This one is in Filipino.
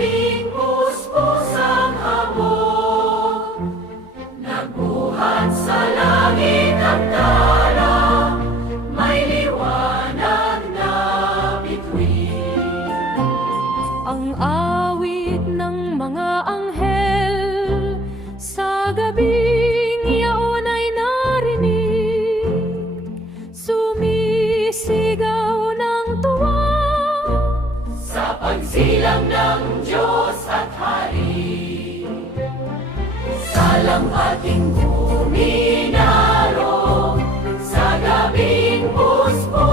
gabing puspusang hamog, nagbuhat sa langit ang tala, may liwanag na bituin. Ang awit ng mga anghel sa gabing yaon ay narinig, sumisigaw ng tuwa Sa pagsilang ng Diyos at Hari, salang ating buminaro sa gabing puspusang